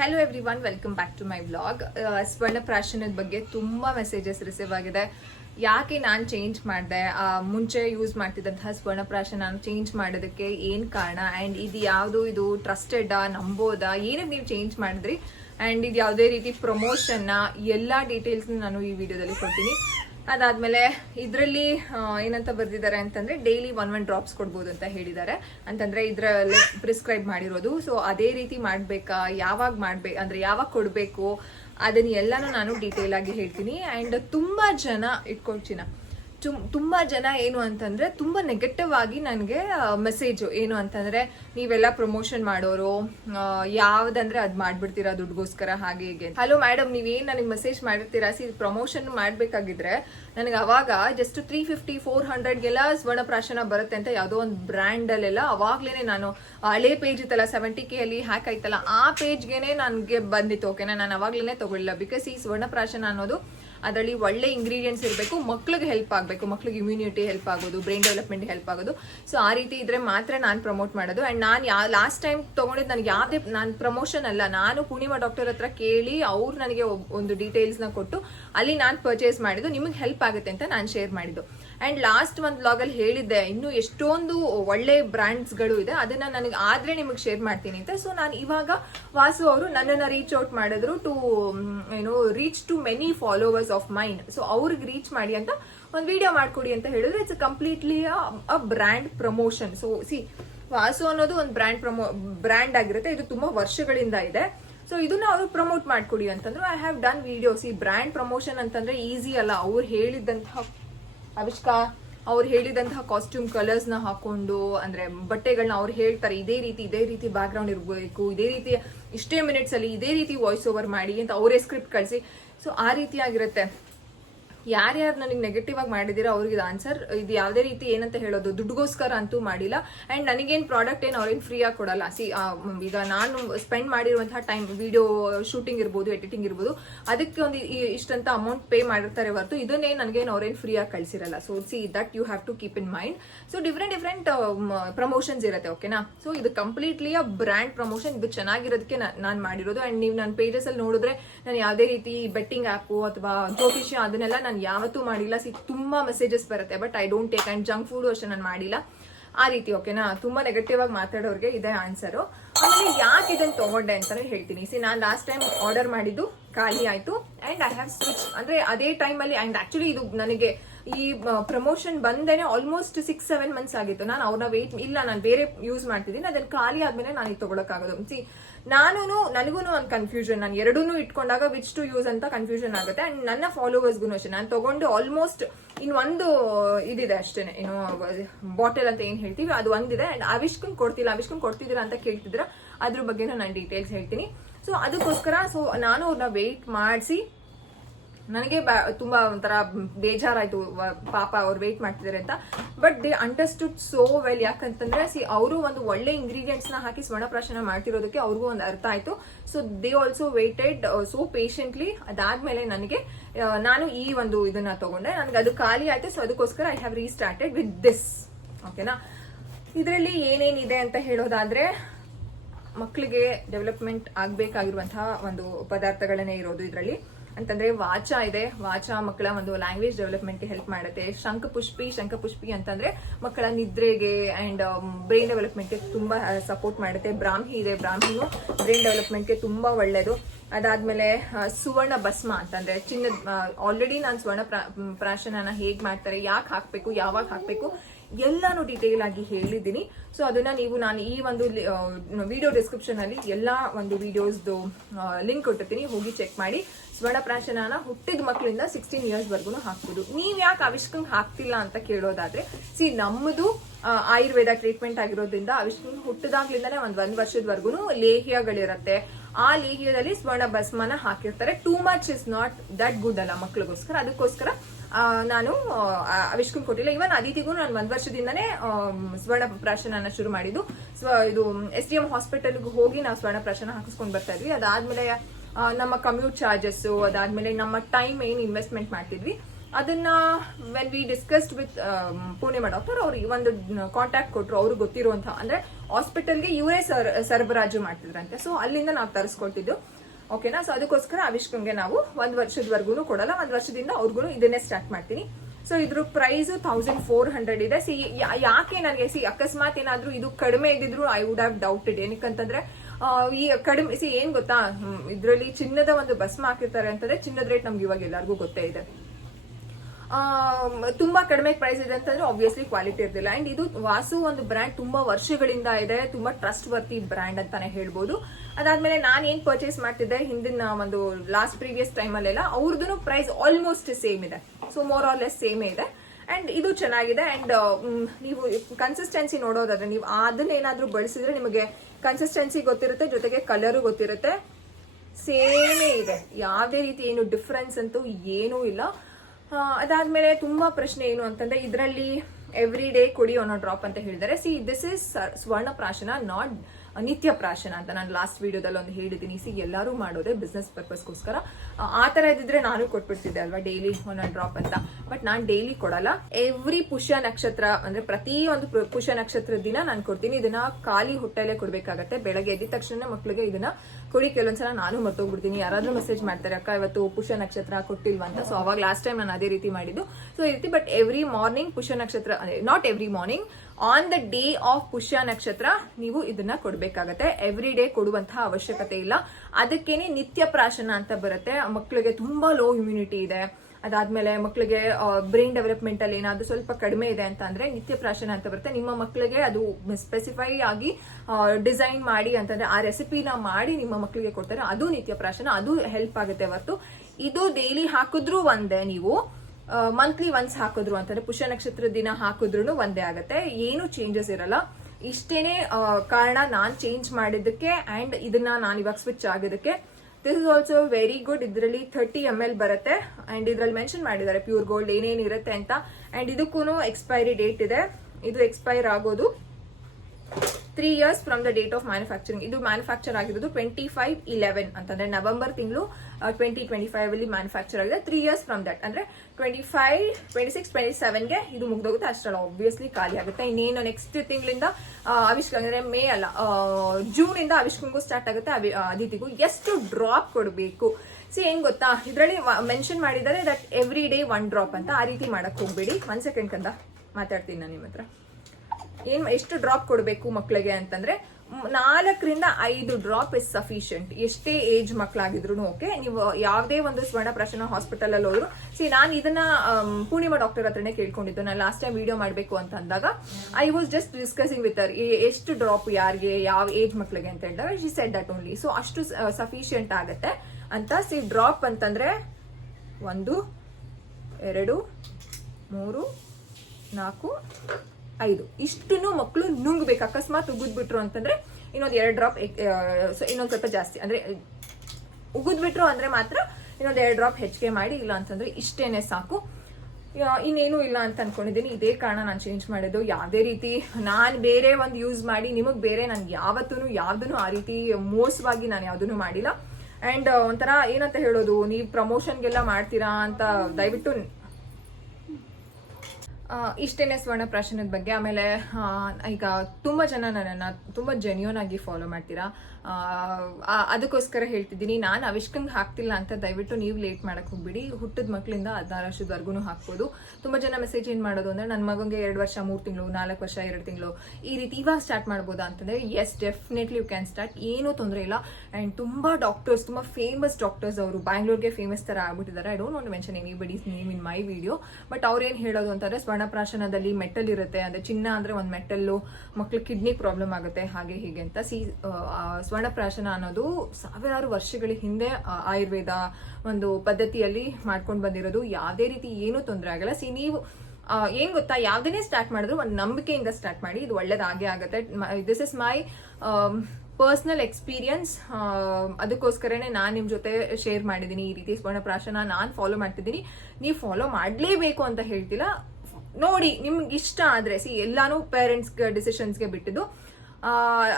Hello everyone, welcome back to my vlog. ಸ್ವರ್ಣಪ್ರಾಶನದ ಬಗ್ಗೆ ತುಂಬ ಮೆಸೇಜಸ್ ರಿಸೀವ್ ಆಗಿದೆ. ಯಾಕೆ ನಾನು ಚೇಂಜ್ ಮಾಡಿದೆ, ಮುಂಚೆ ಯೂಸ್ ಮಾಡ್ತಿದ್ದಂತಹ ಸ್ವರ್ಣಪ್ರಾಶನ ನಾನು ಚೇಂಜ್ ಮಾಡೋದಕ್ಕೆ ಏನು ಕಾರಣ, ಆ್ಯಂಡ್ ಇದು ಯಾವುದು, ಇದು ಟ್ರಸ್ಟೆಡಾ, ನಂಬೋದಾ, ಏನಕ್ಕೆ ನೀವು ಚೇಂಜ್ ಮಾಡಿದ್ರಿ, ಆ್ಯಂಡ್ ಇದು ಯಾವುದೇ ರೀತಿ ಪ್ರಮೋಷನ್ನ, ಎಲ್ಲ ಡೀಟೇಲ್ಸ್ನ ನಾನು ಈ ವಿಡಿಯೋದಲ್ಲಿ ಕೊಡ್ತೀನಿ. ಅದಾದಮೇಲೆ ಇದರಲ್ಲಿ ಏನಂತ ಬರೆದಿದ್ದಾರೆ ಅಂತಂದರೆ ಡೈಲಿ 1 ಡ್ರಾಪ್ಸ್ ಕೊಡ್ಬೋದು ಅಂತ ಹೇಳಿದ್ದಾರೆ. ಅಂತಂದರೆ ಇದರಲ್ಲಿ ಪ್ರಿಸ್ಕ್ರೈಬ್ ಮಾಡಿರೋದು. ಸೊ ಅದೇ ರೀತಿ ಮಾಡಬೇಕಾ, ಯಾವಾಗ ಮಾಡಬೇಕು ಅಂದರೆ ಯಾವಾಗ ಕೊಡಬೇಕು, ಅದನ್ನ ಎಲ್ಲನೂ ನಾನು ಡೀಟೇಲ್ ಆಗಿ ಹೇಳ್ತೀನಿ. ಆ್ಯಂಡ್ ತುಂಬ ಜನ ಇಟ್ಕೊಳ್ತೀನ ತುಂಬ ಜನ ಏನು ಅಂತಂದರೆ ತುಂಬ ನೆಗೆಟಿವ್ ಆಗಿ ನನಗೆ ಮೆಸೇಜು ಏನು ಅಂತಂದರೆ, ನೀವೆಲ್ಲ ಪ್ರಮೋಷನ್ ಮಾಡೋರು, ಯಾವುದಂದ್ರೆ ಅದು ಮಾಡಿಬಿಡ್ತೀರಾ ದುಡ್ಗೋಸ್ಕರ, ಹಾಗೆ ಹೀಗೆ. ಹಲೋ ಮೇಡಮ್, ನೀವೇನು ನನಗೆ ಮೆಸೇಜ್ ಮಾಡಿರ್ತೀರಾ, ಪ್ರಮೋಷನ್ ಮಾಡಬೇಕಾಗಿದ್ರೆ ನನಗೆ ಅವಾಗ ಜಸ್ಟ್ 350-400ಗೆಲ್ಲ ಸ್ವರ್ಣಪ್ರಾಶನ ಬರುತ್ತೆ ಅಂತ ಯಾವುದೋ ಒಂದು ಬ್ರ್ಯಾಂಡಲ್ಲೆಲ್ಲ ಅವಾಗ್ಲೇ ನಾನು ಹಳೆ ಪೇಜ್ ಇತ್ತಲ್ಲ 70K ಅಲ್ಲಿ ಹ್ಯಾಕ್ ಆಯ್ತಲ್ಲ, ಆ ಪೇಜ್ಗೆ ನನಗೆ ಬಂದಿತ್ತು. ಓಕೆನಾ, ನಾನು ಅವಾಗ್ಲೇ ತಗೊಳ್ಳಿಲ್ಲ. ಬಿಕಾಸ್ ಈ ಸ್ವರ್ಣಪ್ರಾಶನ ಅನ್ನೋದು ಅದರಲ್ಲಿ ಒಳ್ಳೆ ಇಂಗ್ರೀಡಿಯೆಂಟ್ಸ್ ಇರಬೇಕು, ಮಕ್ಳಿಗೆ ಹೆಲ್ಪ್ ಆಗಬೇಕು, ಮಕ್ಳಿಗೆ ಇಮ್ಯುನಿಟಿ ಹೆಲ್ಪ್ ಆಗೋದು, ಬ್ರೈನ್ ಡೆವಲಪ್ಮೆಂಟ್ ಹೆಲ್ಪ್ ಆಗೋದು. ಸೊ ಆ ರೀತಿ ಇದ್ರೆ ಮಾತ್ರ ನಾನು ಪ್ರಮೋಟ್ ಮಾಡೋದು. ಆ್ಯಂಡ್ ನಾನು ಲಾಸ್ಟ್ ಟೈಮ್ ತೊಗೊಂಡಿದ್ದು ನನಗೆ ಯಾವುದೇ ನಾನು ಪ್ರಮೋಷನ್ ಅಲ್ಲ, ನಾನು ಪೂರ್ಣಿಮಾ ಡಾಕ್ಟರ್ ಹತ್ರ ಕೇಳಿ ಅವ್ರು ನನಗೆ ಒಂದು ಡೀಟೇಲ್ಸ್ನ ಕೊಟ್ಟು ಅಲ್ಲಿ ನಾನು ಪರ್ಚೇಸ್ ಮಾಡಿದ್ದು, ನಿಮಗೆ ಹೆಲ್ಪ್ ಆಗುತ್ತೆ ಅಂತ ನಾನು ಶೇರ್ ಮಾಡಿದ್ದು. ಆ್ಯಂಡ್ ಲಾಸ್ಟ್ ಒಂದು ವ್ಲಾಗಲ್ಲಿ ಹೇಳಿದ್ದೆ, ಇನ್ನೂ ಎಷ್ಟೊಂದು ಒಳ್ಳೆ ಬ್ರ್ಯಾಂಡ್ಸ್ಗಳು ಇದೆ, ಅದನ್ನ ನನಗೆ ಆದರೆ ನಿಮಗೆ ಶೇರ್ ಮಾಡ್ತೀನಿ ಅಂತ. ಸೊ ನಾನು ಇವಾಗ ವಾಸು ಅವರು ನನ್ನನ್ನು ರೀಚ್ ಔಟ್ ಮಾಡಿದ್ರು to reach to many followers of mine. So ಅವ್ರಿಗೆ ರೀಚ್ ಮಾಡಿ ಅಂತ ಒಂದು ವಿಡಿಯೋ ಮಾಡ್ಕೊಡಿ ಅಂತ ಹೇಳಿದ್ರು. It's completely a brand promotion. So Vasu ಅನ್ನೋದು ಒಂದು ಬ್ರ್ಯಾಂಡ್ ಆಗಿರುತ್ತೆ, ಇದು ತುಂಬಾ ವರ್ಷಗಳಿಂದ ಇದೆ. ಸೊ ಇದನ್ನ ಅವರು ಪ್ರಮೋಟ್ ಮಾಡ್ಕೊಡಿ ಅಂತಂದ್ರು. I have done videos. ಈ ಬ್ರ್ಯಾಂಡ್ ಪ್ರಮೋಷನ್ ಅಂತಂದ್ರೆ ಈಸಿ ಅಲ್ಲ. ಅವ್ರು ಹೇಳಿದಂತಹ ಅವ್ರು ಹೇಳಿದಂತಹ ಕಾಸ್ಟ್ಯೂಮ್ ಕಲರ್ಸ್ ನ ಹಾಕೊಂಡು, ಅಂದ್ರೆ ಬಟ್ಟೆಗಳನ್ನ ಅವ್ರು ಹೇಳ್ತಾರೆ, ಇದೇ ರೀತಿ ಬ್ಯಾಕ್ ಗ್ರೌಂಡ್ ಇರಬೇಕು, ಇದೇ ರೀತಿ ಇಷ್ಟೇ ಮಿನಿಟ್ಸ್ ಅಲ್ಲಿ ಇದೇ ರೀತಿ ವಾಯ್ಸ್ ಓವರ್ ಮಾಡಿ ಅಂತ ಅವರೇ ಸ್ಕ್ರಿಪ್ಟ್ ಕಳಿಸಿ. ಸೊ ಆ ರೀತಿ ಆಗಿರುತ್ತೆ. ಯಾರ್ಯಾರು ನನಗೆ ನೆಗೆಟಿವ್ ಆಗಿ ಮಾಡಿದಿರೋ ಅವ್ರಿಗೆ ಇದು ಆನ್ಸರ್. ಇದು ಯಾವುದೇ ರೀತಿ ಏನಂತ ಹೇಳೋದು, ದುಡ್ಡುಗೋಸ್ಕರ ಅಂತೂ ಮಾಡಿಲ್ಲ. ಆ್ಯಂಡ್ ನನಗೇನು ಪ್ರಾಡಕ್ಟ್ ಏನು ಅವ್ರೇನು ಫ್ರೀ ಆಗಿ ಕೊಡಲ್ಲ. ಈಗ ನಾನು ಸ್ಪೆಂಡ್ ಮಾಡಿರುವಂತಹ ಟೈಮ್, ವಿಡಿಯೋ ಶೂಟಿಂಗ್ ಇರ್ಬೋದು, ಎಡಿಟಿಂಗ್ ಇರ್ಬೋದು, ಅದಕ್ಕೆ ಒಂದು ಇಷ್ಟಂತ ಅಮೌಂಟ್ ಪೇ ಮಾಡಿರ್ತಾರೆ ಹೊರತು ಇದನ್ನೇ ನನಗೇನು ಅವ್ರೇನು ಫ್ರೀ ಆಗಿ ಕಳಿಸಿರಲ್ಲ. So that you have to keep in mind. So different promotions ಇರುತ್ತೆ. ಓಕೆನಾ, ಸೊ ಇದು ಕಂಪ್ಲೀಟ್ಲಿ ಅ ಬ್ರ್ಯಾಂಡ್ ಪ್ರಮೋಷನ್. ಇದು ಚೆನ್ನಾಗಿರೋದಕ್ಕೆ ನಾನು ಮಾಡಿರೋದು. ಆ್ಯಂಡ್ ನೀವು ನನ್ನ ಪೇಜಸ್ ಅಲ್ಲಿ ನೋಡಿದ್ರೆ ನಾನು ಯಾವುದೇ ರೀತಿ ಬೆಟ್ಟಿಂಗ್ ಆ್ಯಪು ಅಥವಾ ಜ್ಯೋತಿಷ್ಯ ಅದನ್ನೆಲ್ಲ ನಾನು ಯಾವತ್ತೂ ಮಾಡಿಲ್ಲ. ತುಂಬಾ ಮೆಸೇಜಸ್ ಬರುತ್ತೆ, but I don't take. And junk food ಅಷ್ಟೇ ನಾನು ಮಾಡಿಲ್ಲ ಆ ರೀತಿ. ಓಕೆನಾ, ತುಂಬಾ ನೆಗೆಟಿವ್ ಆಗಿ ಮಾತಾಡೋರಿಗೆ ಇದೇ ಆನ್ಸರು. ಆಮೇಲೆ ಯಾಕೆ ಇದನ್ನ ತಗೊಂಡೆ ಅಂತಾನೆ ಹೇಳ್ತೀನಿ. ನಾನು ಲಾಸ್ಟ್ ಟೈಮ್ ಆರ್ಡರ್ ಮಾಡಿದ್ದು ಖಾಲಿ ಆಯ್ತು. ಅಂಡ್ ಐ ಹ್ಯಾವ್ ಸ್ವಿಚ್, ಅಂದ್ರೆ ಅದೇ ಟೈಮಲ್ಲಿ. ಅಂಡ್ ಆಕ್ಚುಲಿ ಇದು ನನಗೆ ಈ ಪ್ರಮೋಷನ್ ಬಂದೇನೆ ಆಲ್ಮೋಸ್ಟ್ 6-7 ಮಂತ್ಸ್ ಆಗಿತ್ತು. ನಾನು ಅವ್ರನ್ನ ನಾನು ಬೇರೆ ಯೂಸ್ ಮಾಡ್ತಿದ್ದೀನಿ, ಅದನ್ನ ಖಾಲಿ ಆದ್ಮೇಲೆ ನಾನು ಇದು ತಗೊಳಕ್ಕಾಗೋದು. ನನಗೂ ಒಂದು ಕನ್ಫ್ಯೂಷನ್, ನಾನು ಎರಡೂ ಇಟ್ಕೊಂಡಾಗ ವಿಚ್ ಟು ಯೂಸ್ ಅಂತ ಕನ್ಫ್ಯೂಷನ್ ಆಗುತ್ತೆ. ಅಂಡ್ ನನ್ನ ಫಾಲೋವರ್ಸ್ಗೂ ಅಷ್ಟೇ. ನಾನು ತಗೊಂಡು ಆಲ್ಮೋಸ್ಟ್ ಇನ್ನೊಂದು ಇದಿದೆ ಅಷ್ಟೇನೆ, ಬಾಟಲ್ ಅಂತ ಏನ್ ಹೇಳ್ತೀವಿ ಅದು ಒಂದಿದೆ. ಅಂಡ್ ಅವಿಷ್ಕನ್ ಕೊಡ್ತಿದ್ದೀರಾ ಅಂತ ಕೇಳ್ತಿದ್ರ, ಅದ್ರ ಬಗ್ಗೆನೂ ನಾನು ಡೀಟೇಲ್ಸ್ ಹೇಳ್ತೀನಿ. ಸೊ ಅದಕ್ಕೋಸ್ಕರ ನಾನು ಅವ್ರನ್ನ ವೆಯ್ಟ್ ಮಾಡಿಸಿ, ನನಗೆ ತುಂಬಾ ಒಂಥರ ಬೇಜಾರಾಯ್ತು, ಪಾಪ ಅವ್ರು ವೆಯ್ಟ್ ಮಾಡ್ತಿದ್ದಾರೆ ಅಂತ. But they understood so well. ಯಾಕಂತಂದ್ರೆ ಅವರು ಒಂದು ಒಳ್ಳೆ ಇಂಗ್ರೀಡಿಯೆಂಟ್ಸ್ ನ ಹಾಕಿ ಸ್ವರ್ಣಪ್ರಾಶನ ಮಾಡ್ತಿರೋದಕ್ಕೆ ಅವ್ರಿಗೂ ಒಂದು ಅರ್ಥ ಆಯ್ತು. So they also weighted so patiently. ಅದಾದ್ಮೇಲೆ ನಾನು ಈ ಒಂದು ಇದನ್ನ ತಗೊಂಡೆ, ನನಗೆ ಅದು ಖಾಲಿ ಆಯ್ತು. ಸೊ ಅದಕ್ಕೋಸ್ಕರ ಐ ಹ್ಯಾವ್ ರೀಸ್ಟಾರ್ಟೆಡ್ ವಿತ್ ದಿಸ್. ಓಕೆನಾ, ಇದರಲ್ಲಿ ಏನೇನಿದೆ ಅಂತ ಹೇಳೋದಾದ್ರೆ, ಮಕ್ಕಳಿಗೆ ಡೆವಲಪ್ಮೆಂಟ್ ಆಗ್ಬೇಕಾಗಿರುವಂತಹ ಒಂದು ಪದಾರ್ಥಗಳನ್ನೇ ಇರೋದು ಇದರಲ್ಲಿ. ಅಂತಂದ್ರೆ ವಾಚ ಇದೆ. ವಾಚ ಮಕ್ಕಳ ಒಂದು ಲ್ಯಾಂಗ್ವೇಜ್ ಡೆವಲಪ್ಮೆಂಟ್ಗೆ ಹೆಲ್ಪ್ ಮಾಡುತ್ತೆ. ಶಂಖಪುಷ್ಪಿ ಅಂತಂದ್ರೆ ಮಕ್ಕಳ ನಿದ್ರೆಗೆ ಅಂಡ್ ಬ್ರೈನ್ ಡೆವಲಪ್ಮೆಂಟ್ಗೆ ತುಂಬಾ ಸಪೋರ್ಟ್ ಮಾಡುತ್ತೆ. ಬ್ರಾಹ್ಮಿ ಇದೆ. ಬ್ರಾಹ್ಮಿನೂ ಬ್ರೈನ್ ಡೆವಲಪ್ಮೆಂಟ್ಗೆ ತುಂಬಾ ಒಳ್ಳೇದು. ಅದಾದ್ಮೇಲೆ ಸುವರ್ಣ ಭಸ್ಮ ಅಂತಂದ್ರೆ ಚಿನ್ನದ. ಆಲ್ರೆಡಿ ನಾನು ಸ್ವರ್ಣ ಪ್ರಾಶನನ ಹೇಗ್ ಮಾಡ್ತಾರೆ, ಯಾಕೆ ಹಾಕ್ಬೇಕು, ಯಾವಾಗ ಹಾಕ್ಬೇಕು ಎಲ್ಲಾನು ಡೀಟೇಲ್ ಆಗಿ ಹೇಳಿದ್ದೀನಿ. ಸೊ ಅದನ್ನ ನಾನು ಈ ಒಂದು ವಿಡಿಯೋ ಡಿಸ್ಕ್ರಿಪ್ಷನ್ ಅಲ್ಲಿ ಎಲ್ಲಾ ಒಂದು ವಿಡಿಯೋಸ್ದು ಲಿಂಕ್ ಕೊಟ್ಟಿರ್ತೀನಿ, ಹೋಗಿ ಚೆಕ್ ಮಾಡಿ. ಸ್ವರ್ಣಪ್ರಾಶನನ ಹುಟ್ಟಿದ ಮಕ್ಕಳಿಂದ 16 years ವರ್ಗು ಹಾಕ್ಬೋದು. ನೀವ್ ಯಾಕೆ ಅವಿಷ್ಕಂಗ್ ಹಾಕ್ತಿಲ್ಲ ಅಂತ ಕೇಳೋದಾದ್ರೆ, ನಮ್ಮದು ಆಯುರ್ವೇದ ಟ್ರೀಟ್ಮೆಂಟ್ ಆಗಿರೋದ್ರಿಂದ ಅವಿಷ್ಕಂಗ್ ಹುಟ್ಟಿದಾಗ್ಲಿಂದಾನೆ ಒಂದ್ ವರ್ಷದವರೆಗೂ ಲೇಹ್ಯಗಳಿರತ್ತೆ. ಆ ಲೇಹ್ಯದಲ್ಲಿ ಸ್ವರ್ಣ ಭಸ್ಮನ ಹಾಕಿರ್ತಾರೆ. Too much is not that good ಅಲ್ಲ ಮಕ್ಳಿಗೋಸ್ಕರ. ಅದಕ್ಕೋಸ್ಕರ ನಾನು ಅವಿಷ್ಕನ್ ಕೊಟ್ಟಿಲ್ಲ. ಇವನ್ ಅದಿತಿಗೂ ನಾನು 1 ವರ್ಷದಿಂದನೇ ಸ್ವರ್ಣಪ್ರಾಶನ ಶುರು ಮಾಡಿದ್ದು. ಇದು SDM ಹಾಸ್ಪಿಟಲ್ಗೆ ಹೋಗಿ ನಾವು ಸ್ವರ್ಣಪ್ರಾಶನ ಹಾಕಿಸ್ಕೊಂಡ್ ಬರ್ತಾ ಇದ್ವಿ. ಅದಾದ್ಮೇಲೆ ನಮ್ಮ ಕಮ್ಯೂಟ್ ಚಾರ್ಜಸ್, ಅದಾದ್ಮೇಲೆ ನಮ್ಮ ಟೈಮ್ ಏನು ಇನ್ವೆಸ್ಟ್ಮೆಂಟ್ ಮಾಡ್ತಿದ್ವಿ ಅದನ್ನ when we discussed with Purnima doctor, ಅವ್ರಿಗೆ ಒಂದು ಕಾಂಟ್ಯಾಕ್ಟ್ ಕೊಟ್ಟರು. ಅವ್ರಿಗೆ ಗೊತ್ತಿರುವಂತಹ, ಅಂದ್ರೆ ಹಾಸ್ಪಿಟಲ್ಗೆ ಇವರೇ ಸರಬರಾಜು ಮಾಡ್ತಿದ್ರಂತೆ. ಸೊ ಅಲ್ಲಿಂದ ನಾವು ತರಿಸ್ಕೊಟ್ಟಿದ್ದು. ಓಕೆನಾ. ಸೊ ಅದಕ್ಕೋಸ್ಕರ ಅವಿಷ್ಕಂಗೆ ನಾವು 1 ವರ್ಷದವರೆಗೂ ಕೊಡಲ್ಲ, 1 ವರ್ಷದಿಂದ ಅವ್ರಿಗೂ ಇದನ್ನೇ ಸ್ಟಾರ್ಟ್ ಮಾಡ್ತೀನಿ. ಸೊ ಇದ್ರ ಪ್ರೈಸ್ 1400 ಇದೆ. ಯಾಕೆ ನನಗೆ ಅಕಸ್ಮಾತ್ ಏನಾದ್ರೂ ಇದು ಕಡಿಮೆ ಇದ್ದಿದ್ರು ಐ ವುಡ್ ಹ್ಯಾವ್ ಡೌಟೆಡ್. ಏನಕ್ಕಂತಂದ್ರೆ ಈ ಕಡಿಮೆ ಏನ್ ಗೊತ್ತಾ, ಇದ್ರಲ್ಲಿ ಚಿನ್ನದ ಒಂದು ಭಸ್ಮ ಹಾಕಿರ್ತಾರೆ ಅಂತಂದ್ರೆ ಚಿನ್ನದ ರೇಟ್ ನಮ್ಗೆ ಇವಾಗ ಎಲ್ಲರಿಗೂ ಗೊತ್ತೇ ಇದೆ. ತುಂಬಾ ಕಡಿಮೆ ಪ್ರೈಸ್ ಇದೆ ಅಂತಂದ್ರೆ ಆಬ್ವಿಯಸ್ಲಿ ಕ್ವಾಲಿಟಿ ಇರ್ತಿಲ್ಲ. ಅಂಡ್ ಇದು ವಾಸು ಒಂದು ಬ್ರ್ಯಾಂಡ್ ತುಂಬಾ ವರ್ಷಗಳಿಂದ ಇದೆ, ತುಂಬಾ ಟ್ರಸ್ಟ್ ವರ್ತಿ ಬ್ರ್ಯಾಂಡ್ ಅಂತಾನೆ ಹೇಳ್ಬೋದು. ಅದಾದ್ಮೇಲೆ ನಾನು ಏನ್ ಪರ್ಚೇಸ್ ಮಾಡ್ತಿದ್ದೆ ಹಿಂದಿನ ಒಂದು ಪ್ರೀವಿಯಸ್ ಟೈಮ್ ಅಲ್ಲೆಲ್ಲ ಅವ್ರದ್ದು ಪ್ರೈಸ್ ಆಲ್ಮೋಸ್ಟ್ ಸೇಮ್ ಇದೆ. So more or less same ಇದೆ. ಅಂಡ್ ಇದು ಚೆನ್ನಾಗಿದೆ. ಅಂಡ್ ನೀವು ಕನ್ಸಿಸ್ಟೆನ್ಸಿ ನೋಡೋದಾದ್ರೆ ನೀವು ಅದನ್ನ ಏನಾದ್ರೂ ಬಳಸಿದ್ರೆ ನಿಮಗೆ ಕನ್ಸಿಸ್ಟೆನ್ಸಿ ಗೊತ್ತಿರುತ್ತೆ, ಜೊತೆಗೆ ಕಲರು ಗೊತ್ತಿರುತ್ತೆ, ಸೇಮೇ ಇದೆ. ಯಾವುದೇ ರೀತಿ ಏನು ಡಿಫ್ರೆನ್ಸ್ ಅಂತೂ ಏನೂ ಇಲ್ಲ. ಅದಾದ್ಮೇಲೆ ತುಂಬಾ ಪ್ರಶ್ನೆ ಏನು ಅಂತಂದ್ರೆ ಇದರಲ್ಲಿ ಎವ್ರಿ ಡೇ ಕೊಡಿ ಅನ್ನೋ ಡ್ರಾಪ್ ಅಂತ ಹೇಳಿದ್ದಾರೆ. ದಿಸ್ ಇಸ್ ಸ್ವರ್ಣ ಪ್ರಾಶನ, ನಾಟ್ ನಿತ್ಯ ಪ್ರಾಶನ ಅಂತ ನಾನು ಲಾಸ್ಟ್ ವಿಡಿಯೋದಲ್ಲಿ ಒಂದು ಹೇಳಿದ್ದೀನಿ. ಎಲ್ಲರೂ ಮಾಡೋದೇ ಬಿಸ್ನೆಸ್ ಪರ್ಪಸ್ಗೋಸ್ಕರ. ಆ ತರ ಇದ್ದಿದ್ರೆ ನಾನು ಕೊಟ್ಬಿಡ್ತಿದ್ದೆ ಅಲ್ವಾ ಡೈಲಿ ಒಂದೊಂದು ಡ್ರಾಪ್ ಅಂತ. ಬಟ್ ನಾನು ಡೈಲಿ ಕೊಡಲ್ಲ. ಎವ್ರಿ ಪುಷ್ಯ ನಕ್ಷತ್ರ ಅಂದ್ರೆ ಪ್ರತಿ ಒಂದು ಪುಷ್ಯ ನಕ್ಷತ್ರದ ದಿನ ನಾನು ಕೊಡ್ತೀನಿ. ಇದನ್ನ ಖಾಲಿ ಹೊಟ್ಟೆಲೆ ಕೊಡ್ಬೇಕಾಗತ್ತೆ. ಬೆಳಗ್ಗೆ ಎದ್ದ ತಕ್ಷಣ ಮಕ್ಳಿಗೆ ಇದನ್ನ ಕೊಡಿ. ಕೆಲವೊಂದ್ಸಲ ನಾನು ಮರ್ತೋಗ್ಬಿಡ್ತೀನಿ. ಯಾರಾದ್ರೂ ಮೆಸೇಜ್ ಮಾಡ್ತಾರೆ, ಅಕ್ಕ ಇವತ್ತು ಪುಷ್ಯ ನಕ್ಷತ್ರ ಕೊಟ್ಟಿಲ್ವಾ ಅಂತ. ಸೊ ಅವಾಗ ಲಾಸ್ಟ್ ಟೈಮ್ ನಾನು ಅದೇ ರೀತಿ ಮಾಡಿದ್ದು. ಸೊ ಈ ರೀತಿ ಬಟ್ ಎವ್ರಿ ಮಾರ್ನಿಂಗ್ ಪುಷ್ಯ ನಕ್ಷತ್ರ, not every morning, on the day of Pushya ನಕ್ಷತ್ರ ನೀವು ಇದನ್ನ ಕೊಡ್ಬೇಕಾಗತ್ತೆ. ಎವ್ರಿ ಡೇ ಕೊಡುವಂತಹ ಅವಶ್ಯಕತೆ ಇಲ್ಲ. ಅದಕ್ಕೇನೆ ನಿತ್ಯ ಪ್ರಾಶನ ಅಂತ ಬರುತ್ತೆ. ಮಕ್ಕಳಿಗೆ ತುಂಬಾ ಲೋ ಇಮ್ಯುನಿಟಿ ಇದೆ, ಅದಾದ್ಮೇಲೆ ಮಕ್ಕಳಿಗೆ ಬ್ರೈನ್ ಡೆವಲಪ್ಮೆಂಟ್ ಅಲ್ಲಿ ಏನಾದ್ರು ಸ್ವಲ್ಪ ಕಡಿಮೆ ಇದೆ ಅಂತ ಅಂದ್ರೆ ನಿತ್ಯ ಪ್ರಾಶನ ಅಂತ ಬರುತ್ತೆ. ನಿಮ್ಮ ಮಕ್ಕಳಿಗೆ ಅದು ಸ್ಪೆಸಿಫೈ ಆಗಿ ಡಿಸೈನ್ ಮಾಡಿ ಅಂತಂದ್ರೆ ಆ ರೆಸಿಪಿನ ಮಾಡಿ ನಿಮ್ಮ ಮಕ್ಕಳಿಗೆ ಕೊಡ್ತಾರೆ. ಅದು ನಿತ್ಯ ಪ್ರಾಶನ, ಅದು ಹೆಲ್ಪ್ ಆಗುತ್ತೆ ಹೊರತು ಇದು ಡೈಲಿ ಹಾಕಿದ್ರು ಒಂದೇ, ನೀವು ಮಂತ್ಲಿ ಒನ್ಸ್ ಹಾಕಿದ್ರು ಅಂತಂದ್ರೆ ಪುಷ್ಯ ನಕ್ಷತ್ರ ದಿನ ಹಾಕಿದ್ರು ಒಂದೇ ಆಗತ್ತೆ. ಏನು ಚೇಂಜಸ್ ಇರಲ್ಲ. ಇಷ್ಟೇನೆ ಕಾರಣ ನಾನ್ ಚೇಂಜ್ ಮಾಡಿದ್ದಕ್ಕೆ. ಅಂಡ್ ಇದನ್ನ ನಾನು ಇವಾಗ ಸ್ವಿಚ್ ಆಗಿದ್ದಕ್ಕೆ. This is also very good. ಇದರಲ್ಲಿ 30 ml ಬರುತ್ತೆ. ಅಂಡ್ ಇದ್ರಲ್ಲಿ ಮೆನ್ಷನ್ ಮಾಡಿದ್ದಾರೆ ಪ್ಯೂರ್ ಗೋಲ್ಡ್ ಏನೇನು ಇರುತ್ತೆ ಅಂತ. ಅಂಡ್ ಇದಕ್ಕೂ ಎಕ್ಸ್ಪೈರಿ ಡೇಟ್ ಇದೆ. ಇದು ಎಕ್ಸ್ಪೈರ್ ಆಗೋದು 3 years from the date of manufacturing. ಇದು ಮ್ಯಾನುಫ್ಯಾಕ್ಚರ್ ಆಗಿರೋದು 25/11 ಅಂತಂದ್ರೆ ನವೆಂಬರ್ ತಿಂಗಳು 2025 ಅಲ್ಲಿ ಮ್ಯಾನುಫ್ಯಾಕ್ಚರ್ ಆಗಿದೆ. 3 years ಫ್ರಮ್ ದಟ್ ಅಂದ್ರೆ 25, 26, 27ಗೆ ಇದು ಮುಗ್ದೋಗುತ್ತೆ. ಅಷ್ಟಲ್ಲ ಆಬ್ವಿಯಸ್ಲಿ ಖಾಲಿ ಆಗುತ್ತೆ. ಇನ್ನೇನು ನೆಕ್ಸ್ಟ್ ತಿಂಗಳಿಂದ ಆವಿಷ್ಕಾರ ಅಂದ್ರೆ ಮೇ ಅಲ್ಲ ಜೂನ್ ಇಂದ ಆವಿಷ್ಕಂಗೂ ಸ್ಟಾರ್ಟ್ ಆಗುತ್ತೆ. ಅದಿತಿಗೂ ಎಷ್ಟು ಡ್ರಾಪ್ ಕೊಡಬೇಕು ಏನ್ ಗೊತ್ತಾ, ಇದರಲ್ಲಿ ಮೆನ್ಷನ್ ಮಾಡಿದ್ದಾರೆ ದಟ್ ಎವ್ರಿ ಡೇ 1 ಡ್ರಾಪ್ ಅಂತ. ಆ ರೀತಿ ಮಾಡಕ್ ಹೋಗ್ಬೇಡಿ. 1 ಸೆಕೆಂಡ್ ಕಂದ ಮಾತಾಡ್ತೀನಿ ನಾನು ನಿಮ್ಮ ಹತ್ರ. ಎಷ್ಟು ಡ್ರಾಪ್ ಕೊಡಬೇಕು ಮಕ್ಕಳಿಗೆ ಅಂತಂದ್ರೆ 4ರಿಂದ 5 ಡ್ರಾಪ್ ಇಸ್ ಸಫಿಶಿಯಂಟ್. ಎಷ್ಟೇ ಏಜ್ ಮಕ್ಕಳಾಗಿದ್ರು ಓಕೆ. ನೀವು ಯಾವುದೇ ಒಂದು ಸ್ವರ್ಣ ಪ್ರಾಶನ ಹಾಸ್ಪಿಟಲ್ ಅಲ್ಲಿ ಹೋದ್ರು ನಾನು ಇದನ್ನ ಪೂರ್ಣಿಮಾ ಡಾಕ್ಟರ್ ಹತ್ರನೇ ಕೇಳ್ಕೊಂಡಿದ್ದು. ನಾನು ಲಾಸ್ಟ್ ಟೈಮ್ ವಿಡಿಯೋ ಮಾಡ್ಬೇಕು ಅಂತ ಅಂದಾಗ I was just discussing with her ಎಷ್ಟು ಡ್ರಾಪ್ ಯಾರಿಗೆ ಯಾವ ಏಜ್ ಮಕ್ಕಳಿಗೆ ಅಂತ ಹೇಳಿದಾಗ she said that only. So ಅಷ್ಟು ಸಫಿಶಿಯಂಟ್ ಆಗತ್ತೆ ಅಂತ. ಡ್ರಾಪ್ ಅಂತಂದ್ರೆ 1, 2, 3, 4, 5 ಇಷ್ಟನ್ನು ಮಕ್ಕಳು ನುಂಗ್ಬೇಕು. ಅಕಸ್ಮಾತ್ ಉಗಿದ್ಬಿಟ್ರು ಅಂತಂದ್ರೆ ಇನ್ನೊಂದು 2 ಡ್ರಾಪ್, ಇನ್ನೊಂದು ಸ್ವಲ್ಪ ಜಾಸ್ತಿ ಅಂದ್ರೆ ಉಗಿದ್ಬಿಟ್ರು ಅಂದ್ರೆ ಮಾತ್ರ ಇನ್ನೊಂದು 2 ಡ್ರಾಪ್ ಹೆಚ್ಚಿಗೆ ಮಾಡಿ. ಇಲ್ಲ ಅಂತಂದ್ರೆ ಇಷ್ಟೇನೆ ಸಾಕು. ಇನ್ನೇನು ಇಲ್ಲ ಅಂತ ಅನ್ಕೊಂಡಿದ್ದೀನಿ. ಇದೇ ಕಾರಣ ನಾನು ಚೇಂಜ್ ಮಾಡಿದ್ದು. ಯಾವುದೇ ರೀತಿ ನಾನು ಬೇರೆ ಒಂದು ಯೂಸ್ ಮಾಡಿ ನಿಮಗ್ ಬೇರೆ ನನ್ಗೆ ಯಾವ್ದನ್ನು ಆ ರೀತಿ ಮೋಸವಾಗಿ ನಾನು ಯಾವ್ದನ್ನು ಮಾಡಿಲ್ಲ. ಅಂಡ್ ಒಂಥರ ಏನಂತ ಹೇಳೋದು, ನೀವು ಪ್ರಮೋಷನ್ಗೆಲ್ಲ ಮಾಡ್ತೀರಾ ಅಂತ ದಯವಿಟ್ಟು ಇಷ್ಟೇನೆ ಸ್ವರ್ಣ ಪ್ರಾಶನದ ಬಗ್ಗೆ. ಆಮೇಲೆ ಈಗ ತುಂಬಾ ಜನ ನನ್ನನ್ನು ತುಂಬಾ ಜೆನ್ಯೂನ್ ಆಗಿ ಫಾಲೋ ಮಾಡ್ತೀರಾ. ಅದಕ್ಕೋಸ್ಕರ ಹೇಳ್ತಿದ್ದೀನಿ, ನಾನು ಅವಿಷ್ಕಂಗ್ ಹಾಕ್ತಿಲ್ಲ ಅಂತ ದಯವಿಟ್ಟು ನೀವು ಲೇಟ್ ಮಾಡಕ್ ಹೋಗ್ಬಿಡಿ. ಹುಟ್ಟಿದ ಮಕ್ಕಳಿಂದ 16 ವರ್ಷದವರೆಗೂ ಹಾಕ್ಬೋದು. ತುಂಬಾ ಜನ ಮೆಸೇಜ್ ಏನ್ ಮಾಡೋದು ಅಂದ್ರೆ ನನ್ನ ಮಗಂಗೆ 2 ವರ್ಷ 3 ತಿಂಗಳು, 4 ವರ್ಷ 2 ತಿಂಗಳು ಈ ರೀತಿ ಇವಾಗ ಸ್ಟಾರ್ಟ್ ಮಾಡ್ಬೋದಾ ಅಂತಂದ್ರೆ yes, definitely you can start. ಏನೂ ತೊಂದರೆ ಇಲ್ಲ. ಅಂಡ್ ತುಂಬಾ ಡಾಕ್ಟರ್ಸ್, ತುಂಬಾ ಫೇಮಸ್ ಡಾಕ್ಟರ್ಸ್, ಅವರು ಬ್ಯಾಂಗ್ಳೂರ್ಗೆ ಫೇಮಸ್ ತರ ಆಗ್ಬಿಟ್ಟಿದ್ದಾರೆ. I don't want to mention anybody's name in my video. But ಅವ್ರೇನ್ ಹೇಳೋದು ಅಂತಂದ್ರೆ ಸ್ವರ್ಣಪ್ರಾಶನದಲ್ಲಿ ಮೆಟಲ್ ಇರುತ್ತೆ, ಅಂದ್ರೆ ಚಿನ್ನ ಅಂದ್ರೆ ಒಂದು ಮೆಟಲ್ಲು, ಮಕ್ಳು ಕಿಡ್ನಿ ಪ್ರಾಬ್ಲಮ್ ಆಗುತ್ತೆ ಹಾಗೆ ಹೀಗೆ ಅಂತ. ಸ್ವರ್ಣಪ್ರಾಶನ ಅನ್ನೋದು ಸಾವಿರಾರು ವರ್ಷಗಳ ಹಿಂದೆ ಆಯುರ್ವೇದ ಒಂದು ಪದ್ಧತಿಯಲ್ಲಿ ಮಾಡ್ಕೊಂಡು ಬಂದಿರೋದು. ಯಾವುದೇ ರೀತಿ ಏನೂ ತೊಂದರೆ ಆಗಲ್ಲ. ನೀವು ಏನ್ ಗೊತ್ತಾ, ಯಾವ್ದನ್ನೇ ಸ್ಟಾರ್ಟ್ ಮಾಡಿದ್ರು ಒಂದು ನಂಬಿಕೆಯಿಂದ ಸ್ಟಾರ್ಟ್ ಮಾಡಿ, ಇದು ಒಳ್ಳೇದಾಗೇ ಆಗುತ್ತೆ. This is my personal experience. ಅದಕ್ಕೋಸ್ಕರನೇ ನಾನು ನಿಮ್ ಜೊತೆ ಶೇರ್ ಮಾಡಿದ್ದೀನಿ. ಈ ರೀತಿ ಸ್ವರ್ಣಪ್ರಾಶನ ನಾನು ಫಾಲೋ ಮಾಡ್ತಿದ್ದೀನಿ. ನೀವು ಫಾಲೋ ಮಾಡಲೇಬೇಕು ಅಂತ ಹೇಳ್ತಿಲ್ಲ. ನೋಡಿ, ನಿಮ್ಗೆ ಇಷ್ಟ ಆದ್ರೆ ಎಲ್ಲಾನು ಪೇರೆಂಟ್ಸ್ ಡಿಸಿಷನ್ಸ್ಗೆ ಬಿಟ್ಟಿದ್ದು.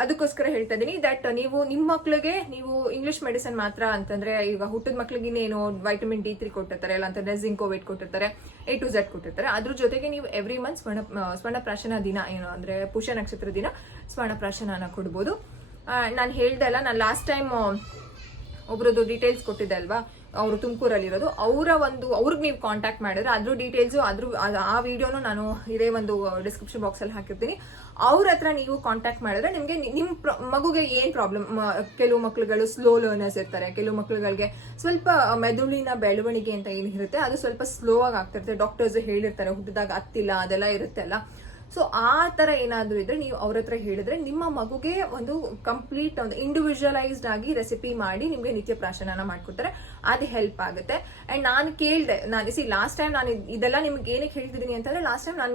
ಅದಕ್ಕೋಸ್ಕರ ಹೇಳ್ತಾ ಇದ್ದೀನಿ ದಟ್ ನೀವು ನಿಮ್ಮ ಮಕ್ಳಿಗೆ ನೀವು ಇಂಗ್ಲಿಷ್ ಮೆಡಿಸಿನ್ ಮಾತ್ರ ಅಂತಂದ್ರೆ ಈಗ ಹುಟ್ಟಿದ ಮಕ್ಳಿಗೆ ಇನ್ನೇನು ವೈಟಮಿನ್ D3 ಕೊಟ್ಟಿರ್ತಾರೆ, ಇಲ್ಲ ಅಂತಂದ್ರೆ ಜಿಂಕೋವೇಟ್ ಕೊಟ್ಟಿರ್ತಾರೆ, A to Z ಕೊಟ್ಟಿರ್ತಾರೆ. ಅದ್ರ ಜೊತೆಗೆ ನೀವು ಎವ್ರಿ ಮಂತ್ ಸ್ವರ್ಣಪ್ರಾಶನ ದಿನ ಏನು ಅಂದ್ರೆ ಪುಷ್ಯ ನಕ್ಷತ್ರ ದಿನ ಸ್ವರ್ಣಪ್ರಾಶನ ಕೊಡ್ಬೋದು. ನಾನು ಹೇಳ್ದೆ ಅಲ್ಲ, ನಾನು ಲಾಸ್ಟ್ ಟೈಮ್ ಒಬ್ರದ್ದು ಡೀಟೇಲ್ಸ್ ಕೊಟ್ಟಿದ್ದೆ ಅಲ್ವಾ, ಅವರು ತುಮಕೂರಲ್ಲಿರೋದು, ಅವ್ರಿಗೆ ನೀವು ಕಾಂಟ್ಯಾಕ್ಟ್ ಮಾಡಿದ್ರೆ ಅದ್ರ ಡೀಟೇಲ್ಸು ಆ ವಿಡಿಯೋನು ನಾನು ಇದೇ ಒಂದು ಡಿಸ್ಕ್ರಿಪ್ಷನ್ ಬಾಕ್ಸ್ ಅಲ್ಲಿ ಹಾಕಿರ್ತೀನಿ. ಅವ್ರ ಹತ್ರ ನೀವು ಕಾಂಟ್ಯಾಕ್ಟ್ ಮಾಡಿದ್ರೆ ನಿಮ್ಗೆ ನಿಮ್ ಮಗುಗೆ ಏನ್ ಪ್ರಾಬ್ಲಮ್, ಕೆಲವು ಮಕ್ಳುಗಳು ಸ್ಲೋ ಲರ್ನರ್ಸ್ ಇರ್ತಾರೆ, ಕೆಲವು ಮಕ್ಳುಗಳಿಗೆ ಸ್ವಲ್ಪ ಮೆದುಳಿನ ಬೆಳವಣಿಗೆ ಅಂತ ಏನಿರುತ್ತೆ ಅದು ಸ್ವಲ್ಪ ಸ್ಲೋ ಆಗಿ ಆಗ್ತಿರುತ್ತೆ. ಡಾಕ್ಟರ್ಸ್ ಹೇಳಿರ್ತಾರೆ ಹುಟ್ಟಿದಾಗ ಹತ್ತಿಲ್ಲ ಅದೆಲ್ಲ ಇರುತ್ತೆ ಅಲ್ಲ. ಸೊ ಆ ತರ ಏನಾದ್ರು ಇದ್ರೆ ನೀವು ಅವ್ರ ಹತ್ರ ಹೇಳಿದ್ರೆ ನಿಮ್ಮ ಮಗುಗೆ ಒಂದು ಕಂಪ್ಲೀಟ್ ಒಂದು ಇಂಡಿವಿಜುವಲೈಸ್ಡ್ ಆಗಿ ರೆಸಿಪಿ ಮಾಡಿ ನಿಮ್ಗೆ ನಿತ್ಯ ಪ್ರಾಶನ ಮಾಡ್ಕೊಡ್ತಾರೆ. ಅದು ಹೆಲ್ಪ್ ಆಗುತ್ತೆ. ಅಂಡ್ ನಾನು ಕೇಳ್ದೆ, ಲಾಸ್ಟ್ ಟೈಮ್ ನಾನು ಇದೆಲ್ಲ ನಿಮ್ಗೆ ಏನಕ್ಕೆ ಹೇಳ್ತಿದ್ದೀನಿ ಅಂತಂದ್ರೆ, ಲಾಸ್ಟ್ ಟೈಮ್ ನಾನು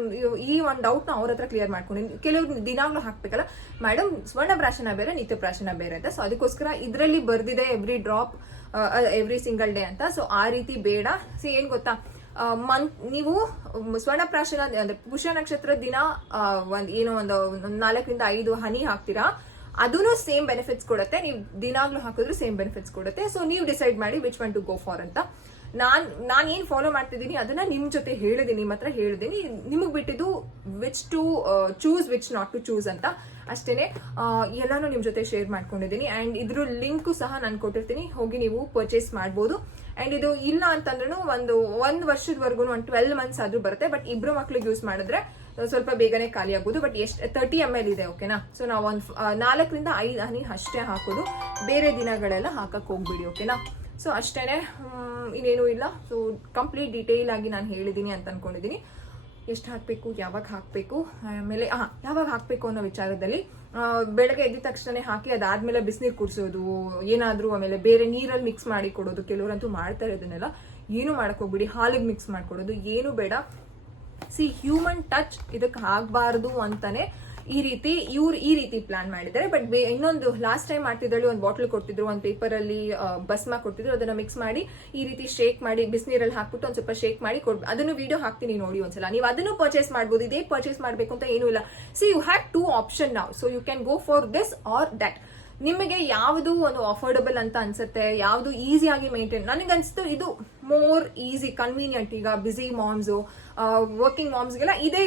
ಈ ಒಂದು ಡೌಟ್ ನ ಅವ್ರ ಹತ್ರ ಕ್ಲಿಯರ್ ಮಾಡ್ಕೊಂಡಿದ್ದೀನಿ. ಕೆಲವ್ರು ದಿನಾಗ್ಲೂ ಹಾಕ್ಬೇಕಲ್ಲ ಮೇಡಮ್, ಸ್ವರ್ಣ ಪ್ರಾಶನ ಬೇರೆ ನಿತ್ಯ ಪ್ರಾಶನ ಬೇರೆ ಅಂತ. ಸೊ ಅದಕ್ಕೋಸ್ಕರ ಇದರಲ್ಲಿ ಬರ್ದಿದೆ every drop every single day ಅಂತ. ಸೊ ಆ ರೀತಿ ಬೇಡ. ಸೊ ಏನ್ ಗೊತ್ತಾ, ನೀವು ಸ್ವರ್ಣಪ್ರಾಶನ ಅಂದ್ರೆ ಪುಷ್ಯ ನಕ್ಷತ್ರ ದಿನ ಒಂದು 4 ರಿಂದ 5 ಹನಿ ಹಾಕ್ತೀರಾ, ಅದೂ ಸೇಮ್ ಬೆನಿಫಿಟ್ಸ್ ಕೊಡುತ್ತೆ. ನೀವು ದಿನಾಗ್ಲೂ ಹಾಕಿದ್ರು ಸೇಮ್ ಬೆನಿಫಿಟ್ಸ್ ಕೊಡುತ್ತೆ. ಸೊ ನೀವು ಡಿಸೈಡ್ ಮಾಡಿ which one to go for ಅಂತ. ನಾನು ಏನ್ ಫಾಲೋ ಮಾಡ್ತಿದ್ದೀನಿ ಅದನ್ನ ನಿಮ್ ಜೊತೆ ಹೇಳಿದೀನಿ, ನಿಮ್ಮ ಹತ್ರ ಹೇಳಿದೀನಿ. ನಿಮಗ್ ಬಿಟ್ಟಿದ್ದು which to choose which not to choose ಅಂತ ಅಷ್ಟೇನೆ. ಎಲ್ಲಾನು ನಿಮ್ ಜೊತೆ ಶೇರ್ ಮಾಡ್ಕೊಂಡಿದ್ದೀನಿ. ಅಂಡ್ ಇದ್ರ ಲಿಂಕ್ ಸಹ ನಾನು ಕೊಟ್ಟಿರ್ತೀನಿ, ಹೋಗಿ ನೀವು ಪರ್ಚೇಸ್ ಮಾಡ್ಬೋದು. ಅಂಡ್ ಇದು ಇಲ್ಲ ಅಂತಂದ್ರೂ ಒಂದು ವರ್ಷದವರೆಗೂ 12 ಮಂತ್ಸ್ ಆದ್ರೂ ಬರುತ್ತೆ. ಬಟ್ ಇಬ್ರು ಮಕ್ಳಿಗೆ ಯೂಸ್ ಮಾಡಿದ್ರೆ ಸ್ವಲ್ಪ ಬೇಗನೆ ಖಾಲಿ ಆಗ್ಬೋದು. ಬಟ್ 30 ml ಇದೆ, ಓಕೆನಾ. ಸೊ ನಾವು 4 ರಿಂದ 5 ಹನಿ ಅಷ್ಟೇ ಹಾಕೋದು, ಬೇರೆ ದಿನಗಳೆಲ್ಲ ಹಾಕಕ್ ಹೋಗ್ಬಿಡಿ, ಓಕೆನಾ. ಸೊ ಅಷ್ಟೇನೆ, ಇನ್ನೇನು ಇಲ್ಲ. ಸೊ ಕಂಪ್ಲೀಟ್ ಡೀಟೇಲ್ ಆಗಿ ನಾನು ಹೇಳಿದ್ದೀನಿ ಅಂತ ಅನ್ಕೊಂಡಿದ್ದೀನಿ. ಎಷ್ಟು ಹಾಕಬೇಕು, ಯಾವಾಗ ಹಾಕಬೇಕು, ಆಮೇಲೆ ಯಾವಾಗ ಹಾಕಬೇಕು ಅನ್ನೋ ವಿಚಾರದಲ್ಲಿ ಬೆಳಗ್ಗೆ ಎದ್ದ ತಕ್ಷಣ ಹಾಕಿ ಅದಾದ್ಮೇಲೆ ಬಿಸಿನೀರು ಕುಡಿಸೋದು ಏನಾದ್ರೂ, ಆಮೇಲೆ ಬೇರೆ ನೀರಲ್ಲಿ ಮಿಕ್ಸ್ ಮಾಡಿ ಕೊಡೋದು, ಕೆಲವರಂತೂ ಮಾಡ್ತಾರೆ ಇದನ್ನೆಲ್ಲ. ಏನು ಮಾಡಕ್ ಹೋಗ್ಬಿಡಿ, ಹಾಲಿಗೆ ಮಿಕ್ಸ್ ಮಾಡ್ಕೊಡೋದು ಏನು ಬೇಡ. ಹ್ಯೂಮನ್ ಟಚ್ ಇದಕ್ಕೆ ಆಗ್ಬಾರ್ದು ಅಂತಾನೆ ಈ ರೀತಿ ಪ್ಲಾನ್ ಮಾಡಿದ್ದಾರೆ. ಬಟ್ ಇನ್ನೊಂದು ಲಾಸ್ಟ್ ಟೈಮ್ ಮಾಡ್ತಿದ್ರಲ್ಲಿ ಒಂದು ಬಾಟಲ್ ಕೊಟ್ಟಿದ್ರು, ಒಂದು ಪೇಪರ್ ಅಲ್ಲಿ ಭಸ್ಮ ಕೊಟ್ಟಿದ್ರು, ಅದನ್ನ ಮಿಕ್ಸ್ ಮಾಡಿ ಈ ರೀತಿ ಶೇಕ್ ಮಾಡಿ ಬಿಸಿನೀರಲ್ಲಿ ಹಾಕ್ಬಿಟ್ಟು ಒಂದ್ ಸ್ವಲ್ಪ ಶೇಕ್ ಮಾಡಿ ಅದನ್ನು ವಿಡಿಯೋ ಹಾಕ್ತೀನಿ ನೋಡಿ ಒಂದ್ಸಲ. ನೀವು ಅದನ್ನು ಪರ್ಚೇಸ್ ಮಾಡ್ಬೋದು. ಇದೇ ಪರ್ಚೇಸ್ ಮಾಡ್ಬೇಕು ಅಂತ ಏನೂ ಇಲ್ಲ. ಯು ಹ್ಯಾವ್ 2 ಆಪ್ಷನ್ ನಾವ್. So you can go for this or that. ನಿಮಗೆ ಯಾವುದು ಒಂದು ಅಫೋರ್ಡಬಲ್ ಅಂತ ಅನ್ಸುತ್ತೆ, ಯಾವುದು ಈಸಿಯಾಗಿ ಮೇಂಟೈನ್, ನನಗನ್ಸ್ತು ಇದು ಮೋರ್ ಈಸಿ ಕನ್ವೀನಿಯಂಟ್. ಈಗ ಬಿಸಿ ಮಾಮ್ಸ್, ವರ್ಕಿಂಗ್ ಮಾಮ್ಸ್ಗೆಲ್ಲ ಇದೇ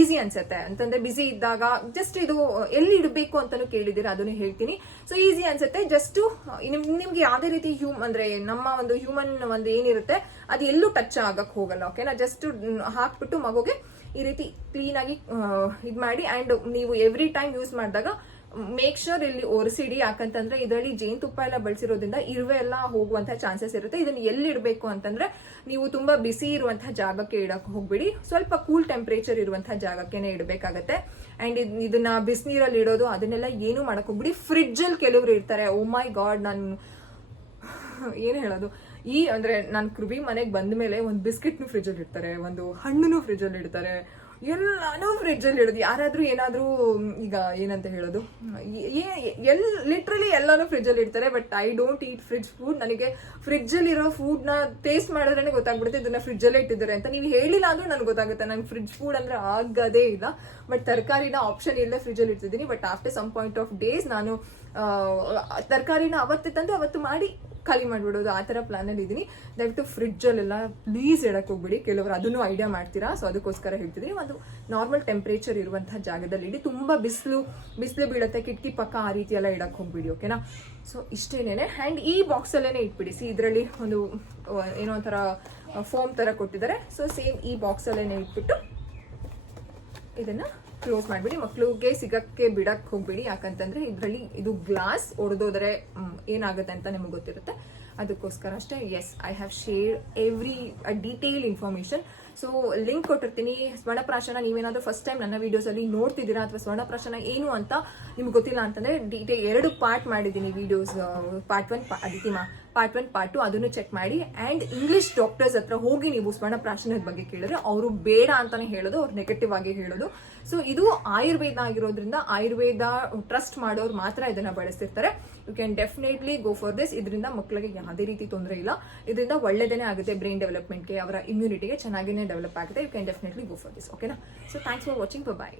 ಈಸಿ ಅನ್ಸುತ್ತೆ. ಅಂತಂದ್ರೆ ಬಿಸಿ ಇದ್ದಾಗ ಜಸ್ಟ್ ಇದು ಎಲ್ಲಿ ಇಡಬೇಕು ಅಂತಾನು ಕೇಳಿದಿರ, ಅದನ್ನು ಹೇಳ್ತೀನಿ. ಸೊ ಈಸಿ ಅನ್ಸುತ್ತೆ. ಜಸ್ಟ್ ನಿಮ್ಗೆ ಯಾವ್ದೇ ರೀತಿ ಅಂದ್ರೆ ನಮ್ಮ ಒಂದು ಹ್ಯೂಮನ್ ಒಂದು ಏನಿರುತ್ತೆ ಅದು ಎಲ್ಲೂ ಟಚ್ ಆಗಕ್ ಹೋಗಲ್ಲ, ಓಕೆನಾ. ಜಸ್ಟ್ ಹಾಕ್ಬಿಟ್ಟು ಮಗುಗೆ ಈ ರೀತಿ ಕ್ಲೀನ್ ಆಗಿ ಇದ್ ಮಾಡಿ. ಅಂಡ್ ನೀವು ಎವ್ರಿ ಟೈಮ್ ಯೂಸ್ ಮಾಡಿದಾಗ ಮೇಕ್ ಶೋರ್ ಇಲ್ಲಿ ಒರೆಸಿಡಿ. ಯಾಕಂತಂದ್ರೆ ಇದರಲ್ಲಿ ಜೇನುತುಪ್ಪ ಎಲ್ಲ ಬಳಸಿರೋದ್ರಿಂದ ಇರುವೆ ಎಲ್ಲ ಹೋಗುವಂತಹ ಚಾನ್ಸಸ್ ಇರುತ್ತೆ. ಇದನ್ನ ಎಲ್ಲಿ ಇಡಬೇಕು ಅಂತಂದ್ರೆ ನೀವು ತುಂಬಾ ಬಿಸಿ ಇರುವಂತಹ ಜಾಗಕ್ಕೆ ಇಡಕ್ ಹೋಗ್ಬಿಡಿ. ಸ್ವಲ್ಪ ಕೂಲ್ ಟೆಂಪರೇಚರ್ ಇರುವಂತಹ ಜಾಗಕ್ಕೆನೆ ಇಡಬೇಕಾಗತ್ತೆ. ಅಂಡ್ ಇದನ್ನ ಬಿಸಿನೀರಲ್ಲಿ ಇಡೋದು ಅದನ್ನೆಲ್ಲ ಏನು ಮಾಡಕ್ ಹೋಗ್ಬಿಡಿ. ಫ್ರಿಡ್ಜ್ ಅಲ್ಲಿ ಕೆಲವರು ಇರ್ತಾರೆ. ಓ ಮೈ ಗಾಡ್, ನಾನು ಏನ್ ಹೇಳೋದು, ಅಂದ್ರೆ ನಾನು ಕೃಬಿ ಮನೆಗೆ ಬಂದ ಮೇಲೆ ಒಂದು ಬಿಸ್ಕೆಟ್ನು ಫ್ರಿಜ್ ಅಲ್ಲಿ ಇಡ್ತಾರೆ, ಒಂದು ಹಣ್ಣುನು ಫ್ರಿಜ್ ಅಲ್ಲಿ ಇಡ್ತಾರೆ, ಎಲ್ಲಾನು ಫ್ರಿಜ್ ಅಲ್ಲಿ ಇಡೋದು. ಯಾರಾದ್ರೂ ಏನಾದ್ರೂ ಈಗ ಏನಂತ ಹೇಳೋದು, ಲಿಟ್ರಲಿ ಎಲ್ಲಾನು ಫ್ರಿಜ್ ಅಲ್ಲಿ ಇಡ್ತಾರೆ. But I don't heat fridge food. ನನಗೆ ಫ್ರಿಜ್ ಅಲ್ಲಿ ಇರೋ ಫುಡ್ ನ ಟೇಸ್ಟ್ ಮಾಡಿದ್ರೆ ಗೊತ್ತಾಗ್ಬಿಡುತ್ತೆ ಇದನ್ನ ಫ್ರಿಜ್ ಅಲ್ಲೇ ಇಟ್ಟಿದ್ದಾರೆ ಅಂತ. ನೀವು ಹೇಳಿಲ್ಲ ಅಂದ್ರೂ ನನ್ಗೆ ಗೊತ್ತಾಗುತ್ತೆ. ನಂಗೆ ಫ್ರಿಜ್ ಫುಡ್ ಅಂದ್ರೆ ಆಗದೇ ಇಲ್ಲ. ಬಟ್ ತರಕಾರಿನ ಆಪ್ಷನ್ ಇಲ್ಲದೆ ಫ್ರಿಜ್ ಅಲ್ಲಿ ಇಡ್ತಿದ್ದೀನಿ. But after some point of days ನಾನು ತರಕಾರಿನ ಅವತ್ತಿತ್ತಂದ್ರೆ ಅವತ್ತು ಮಾಡಿ ಖಾಲಿ ಮಾಡ್ಬಿಡೋದು, ಆ ತರ ಪ್ಲಾನ್ ಅಲ್ಲಿ ಇದೀನಿ. ದಯವಿಟ್ಟು ಫ್ರಿಡ್ಜ್ ಅಲ್ಲೆಲ್ಲ ಪ್ಲೀಸ್ ಇಡಕ್ ಹೋಗ್ಬಿಡಿ. ಕೆಲವರು ಅದನ್ನು ಐಡಿಯಾ ಮಾಡ್ತೀರಾ. ಸೊ ಅದಕ್ಕೋಸ್ಕರ ಹೇಳ್ತಿದ್ದೀನಿ, ಒಂದು ನಾರ್ಮಲ್ ಟೆಂಪರೇಚರ್ ಇರುವಂತಹ ಜಾಗದಲ್ಲಿ ಇಡಿ. ತುಂಬಾ ಬಿಸಿಲು ಬೀಳುತ್ತೆ ಕಿಟಕಿ ಪಕ್ಕ, ಆ ರೀತಿ ಎಲ್ಲ ಇಡಕ್ ಹೋಗ್ಬಿಡಿ, ಓಕೆನಾ. ಸೊ ಇಷ್ಟೇನೇನೆ. ಅಂಡ್ ಈ ಬಾಕ್ಸ್ ಅಲ್ಲೇನೆ ಇಟ್ಬಿಡಿ. ಇದರಲ್ಲಿ ಒಂದು ಏನೋ ಒಂಥರ ಫೋಮ್ ತರ ಕೊಟ್ಟಿದ್ದಾರೆ. ಸೊ ಸೇಮ್ ಈ ಬಾಕ್ಸ್ ಅಲ್ಲೇನೆ ಇಟ್ಬಿಟ್ಟು ಇದನ್ನ ಕ್ಲೋಸ್ ಮಾಡ್ಬಿಡಿ. ಮಕ್ಳಿಗೆ ಸಿಗಕ್ಕೆ ಬಿಡಕ್ ಹೋಗ್ಬಿಡಿ. ಯಾಕಂತಂದ್ರೆ ಇದರಲ್ಲಿ ಇದು ಗ್ಲಾಸ್ ಒಡೆದೋದ್ರೆ ಏನಾಗುತ್ತೆ ಅಂತ ನಿಮ್ಗೆ ಗೊತ್ತಿರುತ್ತೆ. ಅದಕ್ಕೋಸ್ಕರ ಅಷ್ಟೇ. Yes, I have share every detail information. So link ಕೊಟ್ಟಿರ್ತೀನಿ. ಸ್ವರ್ಣಪ್ರಾಶನ ನೀವೇನಾದ್ರೂ ಫಸ್ಟ್ ಟೈಮ್ ನನ್ನ ವಿಡಿಯೋಸ್ ಅಲ್ಲಿ ನೋಡ್ತಿದ್ದೀರಾ ಅಥವಾ ಸ್ವರ್ಣಪ್ರಾಶನ ಏನು ಅಂತ ನಿಮ್ಗೆ ಗೊತ್ತಿಲ್ಲ ಅಂತಂದ್ರೆ ಡೀಟೇಲ್ 2 ಪಾರ್ಟ್ ಮಾಡಿದ್ದೀನಿ ವಿಡಿಯೋಸ್. ಪಾರ್ಟ್ 1 ಅದಿತಿಮಾ, ಪಾರ್ಟ್ 1 ಪಾರ್ಟ್ 2 ಅದನ್ನು ಚೆಕ್ ಮಾಡಿ. ಅಂಡ್ ಇಂಗ್ಲಿಷ್ ಡಾಕ್ಟರ್ಸ್ ಹತ್ರ ಹೋಗಿ ನೀವು ಸ್ವರ್ಣಪ್ರಾಶನದ ಬಗ್ಗೆ ಕೇಳಿದ್ರೆ ಅವರು ಬೇಡ ಅಂತಾನೆ ಹೇಳೋದು, ಅವ್ರು ನೆಗೆಟಿವ್ ಆಗಿ ಹೇಳೋದು. ಸೊ ಇದು ಆಯುರ್ವೇದ ಆಗಿರೋದ್ರಿಂದ ಆಯುರ್ವೇದ ಟ್ರಸ್ಟ್ ಮಾಡೋರು ಮಾತ್ರ ಇದನ್ನ ಬಳಸ್ತಿರ್ತಾರೆ. You can definitely go for this. ಇದರಿಂದ ಮಕ್ಕಳಿಗೆ ಯಾವುದೇ ರೀತಿ ತೊಂದರೆ ಇಲ್ಲ. ಇದರಿಂದ ಒಳ್ಳೆದೇನೆ ಆಗುತ್ತೆ. ಬ್ರೈನ್ ಡೆವಲಪ್ಮೆಂಟ್ಗೆ, ಅವರ ಇಮ್ಯುನಿಟಿಗೆ ಚೆನ್ನಾಗಿನೇ ಡೆವಲಪ್ ಆಗುತ್ತೆ. You can definitely go for this, ಓಕೆನಾ. So thanks for watching. Bye.